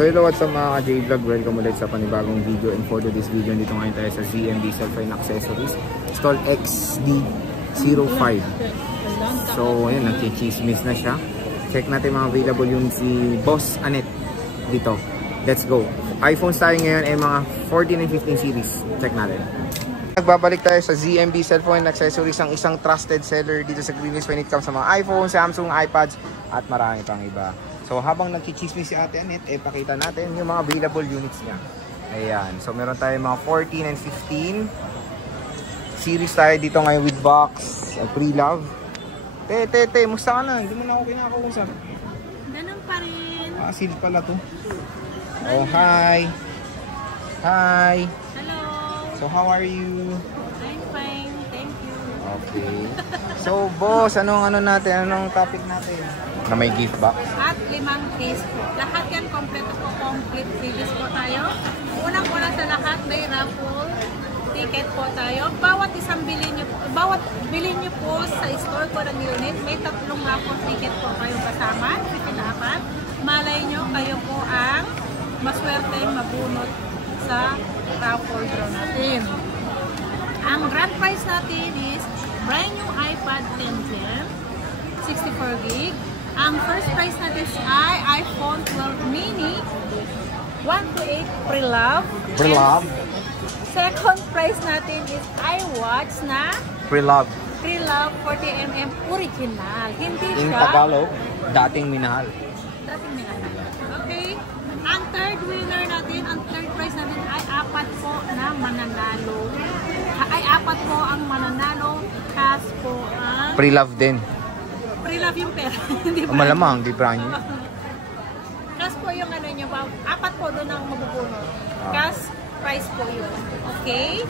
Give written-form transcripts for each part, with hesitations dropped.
So hello, what's up mga ka-J-Vlog? Welcome ulit sa panibagong video. And for this video, dito ngayon tayo sa ZMB Cellphone Accessories Stall XD05. So ayun, nagchichismis na siya. Check natin mga available yung si Boss Anet dito. Let's go. iPhones tayo ngayon ay mga 14 and 15 series. Check natin. Nagbabalik tayo sa ZMB Cellphone Accessories, ang isang trusted seller dito sa Greenwich when it comes sa mga iPhone, Samsung, iPads at marami pang iba. So habang nagchichismis si Ate Anet, pakita natin yung mga available units niya. Ayan. So meron tayo mga 14 and 15 series tayo dito ngayon with box, pre-love. Te, musta ka na? Hindi mo na ako kinakausap. Ganun pa rin. Sealed pala to. Oh, hi. Hi. Hello. So how are you? I'm fine. Thank you. Okay. So boss, anong topic natin? Na may gift box? At 5 piece po. Lahat yan kompleto po. Complete freebies po tayo. Unang-una sa lahat, may raffle ticket po tayo. Bawat bilhin nyo po sa store ko ng unit, may 3 raffle ticket po kayong kasama. Dapat malay nyo, kayo po ang maswerte mabunot sa raffle draw natin. Ang grand prize natin is brand new iPad 10 Gen 64GB. Ang first prize natin ay iPhone 12 mini 128 pre-love. Pre-love. Second prize natin is iWatch na Pre-love. Pre-love 40mm original. Hindi siya. In Tagalog, dating minahal. Dating minahal. Okay. Ang third winner natin, ang third prize natin ay 4 po na mananalo. Ay 4 po ang mananalo. Cash po ang Pre-love din. Pre-love yung pera. Hindi ba? Malamang, di brand new. Cash po yung ano nyo. 4 po doon ang mabubunot. Cash price po yun. Okay?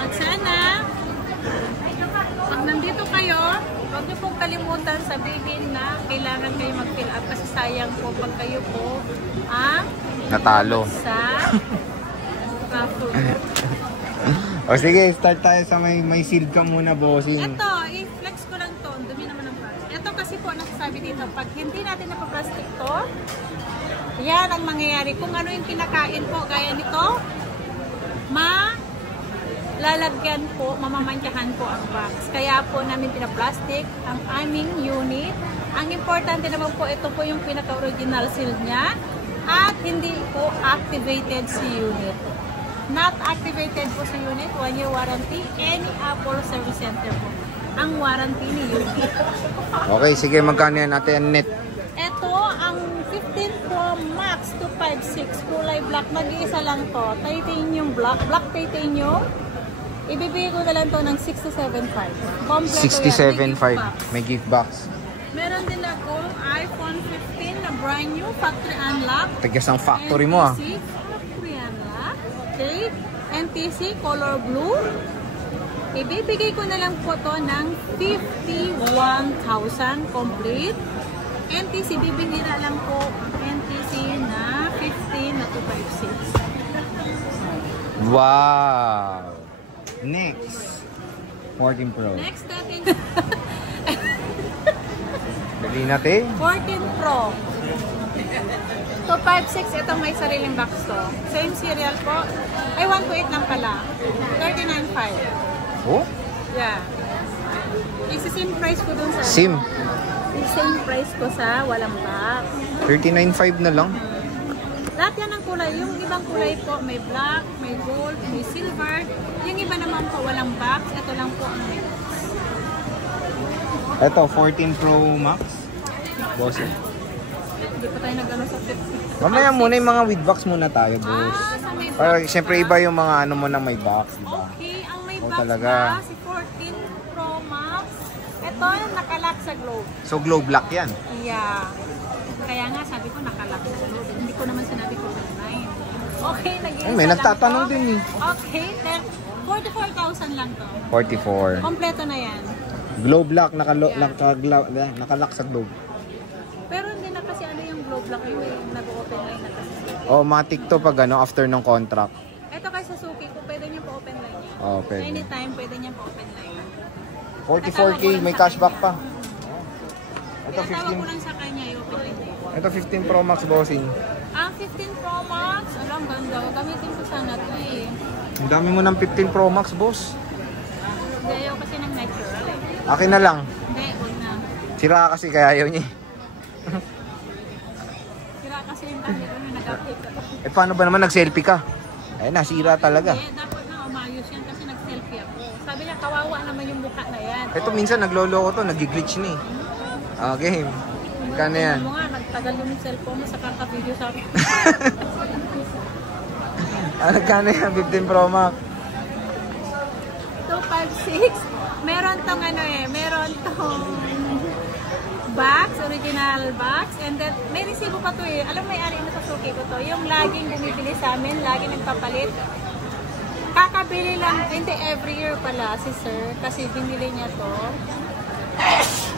At sana, pag nandito kayo, huwag niyo pong kalimutan sabihin na kailangan kayo mag-fill up kasi sayang po pag kayo po ang natalo sa raffle. O sige, start tayo sa may sealed ka muna, bossing. Ito, i-flex ko lang to. Ang dumi naman ng plastic. Ito kasi po nasasabi dito, pag hindi natin napaplastic to, yan ang mangyayari. Kung ano yung kinakain po, gaya nito, lalagyan po, mamamantyahan po ang box. Kaya po namin pinaplastic ang aming unit. Ang importante naman po, ito po yung pinaka-original seal niya at hindi po activated si unit. Not activated po sa unit, 1 year warranty, any Apple Service Center po ang warranty ni unit. Okay, sige, magkano yan natin net? Ito, ang 15 Pro Max 256 kulay black, nag-iisa lang to. Titanium black titanium. Ibibigay ko na lang to ng 6,750. Kompleto 67.5. May gift box. Meron din ako iPhone 15 na brand new, factory unlock. Tigas ang factory mo ah. NTC, factory unlock. Okay. NTC color blue. Ibibigay ko na lang po to ng 51,000 complete. NTC, bibinira lang po NTC na 15 na 256. Wow! Next, 14 Pro. Next natin. Dali natin. 14 Pro. 256, ito may sariling box to. Same serial po. Ay, 128 lang pala. 39.5. Oh? Yeah. Isa-same price ko dun sa... Same. Same price ko sa walang box. 39.5 na lang. Lahat yan ang kulay. Yung ibang kulay po, may black, may gold, may silver. Yung iba naman po, walang box. Ito lang po ang may box. Ito, 14 Pro Max. Boss. Hindi pa tayo nag-ano sa 50. Mamaya muna yung mga with box muna tayo, boss. Sa may box. Para siyempre iba yung mga ano mo na may box, diba? Okay, ang may box talaga. na, si 14 Pro Max. Ito, nakalock sa globe. So, globe lock yan. Yeah. Kaya nga, sabi ko nakalock sa globe. Hindi ko naman sinabi ko online. Okay, nag-iisa May lang nagtatanong to. din eh. Okay, then 44,000 lang to. 44. Kompleto na yan. Globe lock, nakalock sa globe. Pero hindi na kasi ano yung globe lock yun, yung nag-open line na kasi. Oh, matik to pag ano, after ng contract. Ito kay Suzuki, kung pwede niyo po open line yan. Oh, pwede. Anytime, pwede niyo po open line. 44K, may cashback pa. Ito Pinatawag ko 15. lang sa kanya, i-open line. Ito 15 Pro Max, bossing. Ang 15 15 Pro Max. Alam, ganda. Gamitin ko sana ito eh. Ang dami mo ng 15 Pro Max, boss. Hindi, ayaw kasi ng natural eh. Akin na lang. Hindi, huwag na. Sira kasi kaya ayaw niya. Sira kasi yung camera na nag-update ako. Eh paano ba naman nag-selfie ka? Ay, nasira talaga. Hindi, dapat na umayos yan kasi nag-selfie ako. Sabi niya, kawawa naman yung mukha na yan. Ito minsan nagloloko to, nag-glitch na eh. Okay. Kano yan? Ano nga, nagtagal yung cellphone mo sa kaka-video sa akin. Kano yan? 15 Pro Max? 256. Meron tong ano eh, meron tong box, original box. And then, may resibo pa to eh. Alam, may ari na sa suki ko to. Yung laging bumibili sa amin, laging nagpapalit. Kakabili lang, hindi every year pala si sir. Kasi binili niya to.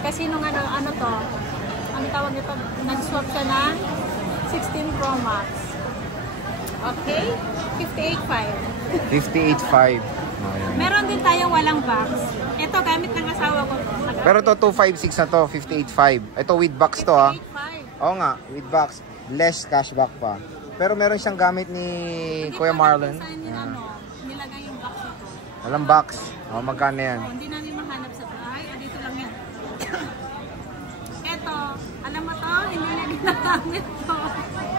Kasi nung ano to, ang tawag nito, nag-swap siya ng 16 Pro Max. Okay? 58.5. 58.5. Meron din tayong walang box. Ito, gamit ng asawa ko. Pero to 256 na to, 58.5. Ito with box to ha. 58.5. Oo nga, with box. Less cashback pa. Pero meron siyang gamit ni Kuya Marlon. Nilagay yung box nito. Walang box. O, magkano yan? Hindi namin mahanap sa bahay. Dito lang yan. Ito, alam mo to, hindi na ginagamit to.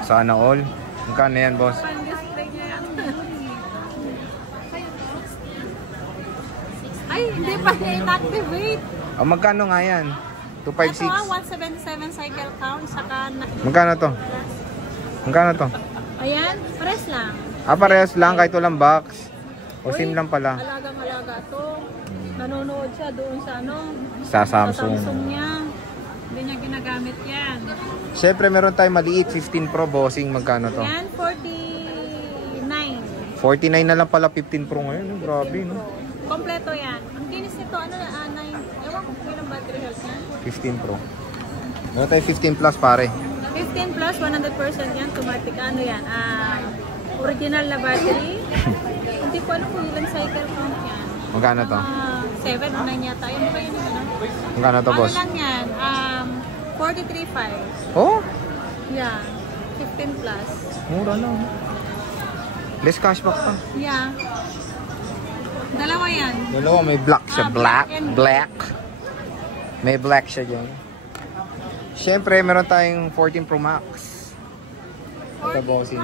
Sana all. Magkano yan, boss? Pang-display niya yan. Ay, hindi pa niya inactivate. O, magkano nga yan? 256. Ito, 177 cycle count. Saka Magkano to? Magkano to? ayan, press lang. Ah, parehas lang kahit walang box. O, Uy, SIM lang pala. Alagang-alaga to. Nanonood siya doon sa ano? Sa Samsung. Sa Samsung niya. Hindi niya ginagamit yan. Siyempre, meron tayong maliit 15 Pro bossing. Magkano to? Yan, 49. 49 na lang pala 15 Pro ngayon. Grabe, no? Kompleto yan. Ang kinis nito, ano na, ewan ko kung ilang battery health yan. 15 Pro. Meron tayo 15 Plus, pare. 15 plus, 100% yan. Automatic, ano yan? Original na battery. Hindi ko alam kung ilang cycle count yan. Magkano to? 7 o 9 yata. Yun ba yun? Ano? Magkano to, boss? Ano lang yan? 43.5. Oh, Yeah. 15 plus. mura lang. Less cashback pa. Yeah. Dalawa yan. Dalawa, may black siya. Black Black. and Black. May black siya dyan. Siyempre, meron tayong 14 Pro Max. Ito, bossing.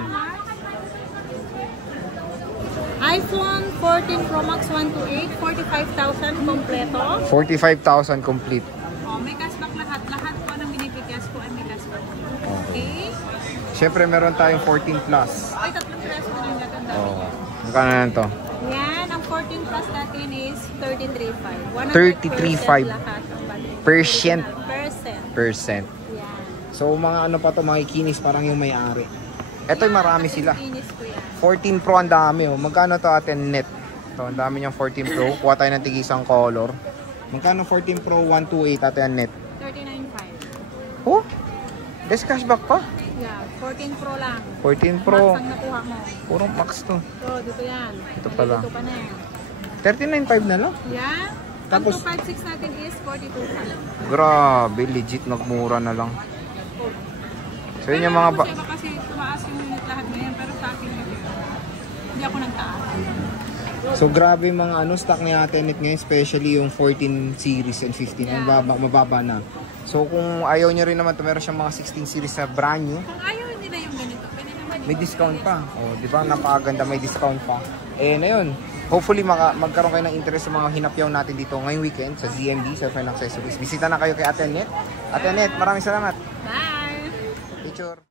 iPhone 14 Pro Max 128, 45,000 kompleto. 45,000 complete. Oh, may cashback lahat. Lahat po ng binibigas ko ay may cashback. Okay? Siyempre, meron tayong 14 Plus. Ay, tatlong piraso na lang gaganda. Oh. Magkano na to? Yan, ang 14 plus natin is 33.5. 33.5. Lahat ng battery. Percent. Percent. Yan. So, mga ano pa to, mga kinis, parang yung may-ari. Eto'y marami sila. Kinis ko yan. 14 Pro, ang dami oh. Magkano to atin net? So, ang dami niyang 14 Pro. Kuha tayo ng tigisang color. Magkano 14 Pro 128 atin net? 39.5. Oh, less cashback pa. Yeah, 14 Pro lang. 14 Pro. Max ang nakuha mo. Puro max to. So, dito yan. Ito pala. Dito ka na yan. 39.5 na lang. Yeah. Tapos- Ang 256 natin is 42.5. Grabe, legit nagmura na lang. So, yun yung mga ba... Kasi tumaas yung unit lahat ngayon, pero sa akin kasi, hindi ako nagtaas. So, grabe yung mga ano, stock ni Ate Net ngayon, especially yung 14 series and 15. Yeah. Mababa na. So, kung ayaw nyo rin naman ito, meron siyang mga 16 series na brand new. Kung ayaw nila yung ganito, pwede naman May discount pa. O, di ba? Napakaganda, may discount pa. Eh, na yun. Hopefully, magkaroon kayo ng interest sa mga hinapyaw natin dito ngayong weekend sa ZMD, Cellphone Accessories. Bisita na kayo kay Ate Net. Ate Net, maraming salamat. Bye! Picture.